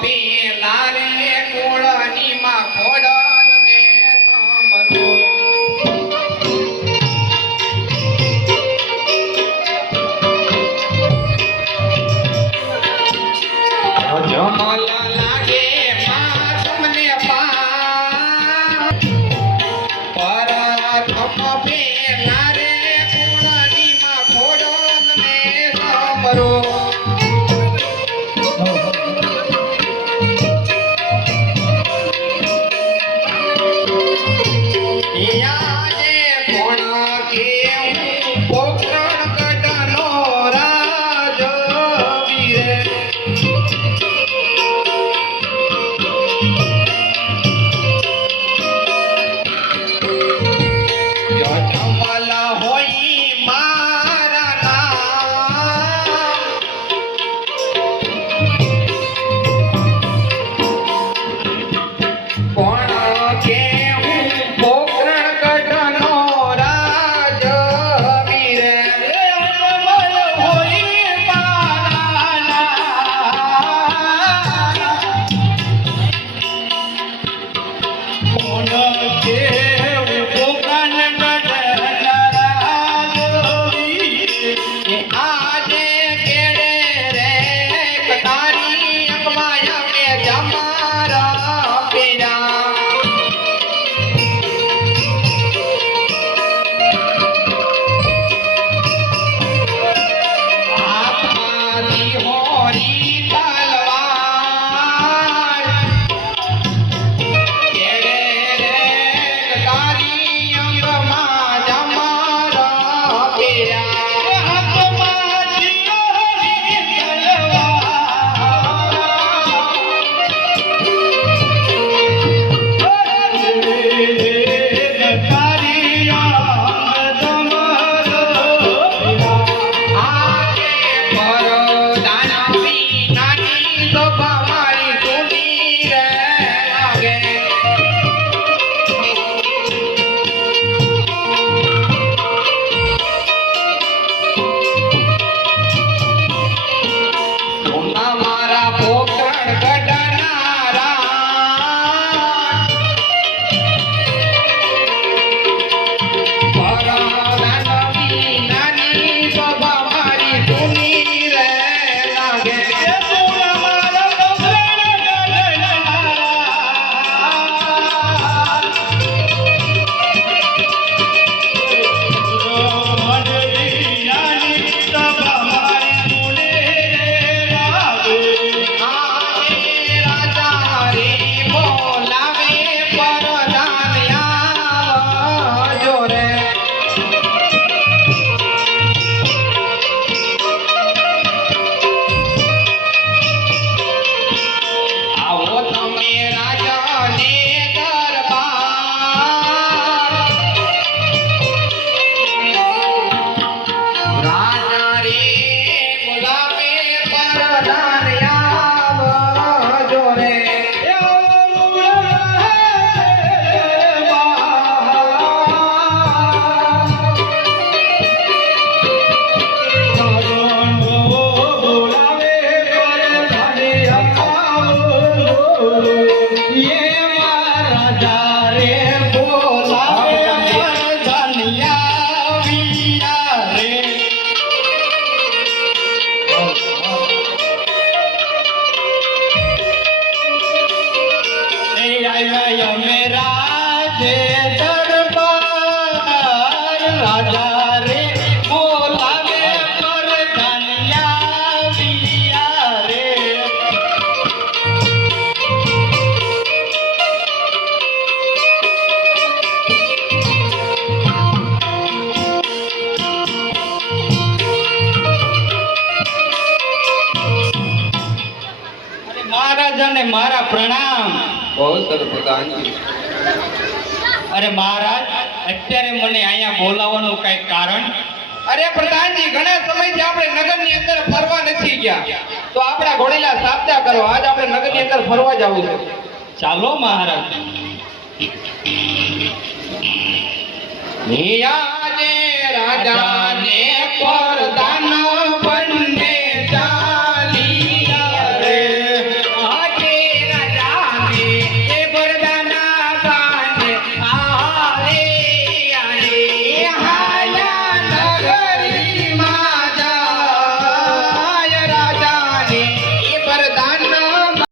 પેલા રે કોળની માં ખોડલ ને સમરો જમલ લાગે માં તમને પા પરથમ પેલા રે કોળની માં ખોડલ ને સમરો महाराज मारा प्रणाम। बहुत सरस प्रधानजी। अरे महाराज અત્યારે મને અહીંયા બોલાવવાનું કઈ કારણ? અરે પ્રધાનજી ઘણા સમયથી આપણે નગરની અંદર ફરવા નથી ગયા, તો આપણા ઘોડીલા સાબદા કરો, આજ આપણે નગરની અંદર ફરવા જવું છે। ચાલો મહારાજ। નિયાજે રાજા